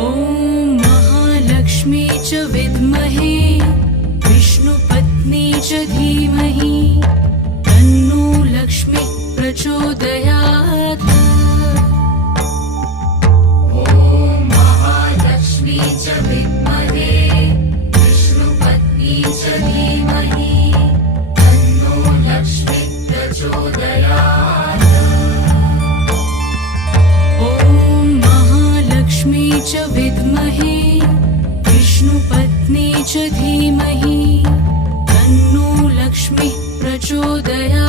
ॐ महालक्ष्मी च विद्महे विष्णुपत्नी च धीमहि तन्नो लक्ष्मी प्रचोदयात्। ॐ महालक्ष्मी च विद्महे विष्णुपत्नी च धीमहि तन्नो लक्ष्मी प्रचोदयात्। ॐ महालक्ष्मी च विद्महे विष्णुपत्नी च धीमहि तन्नो लक्ष्मी प्रचोदयात्।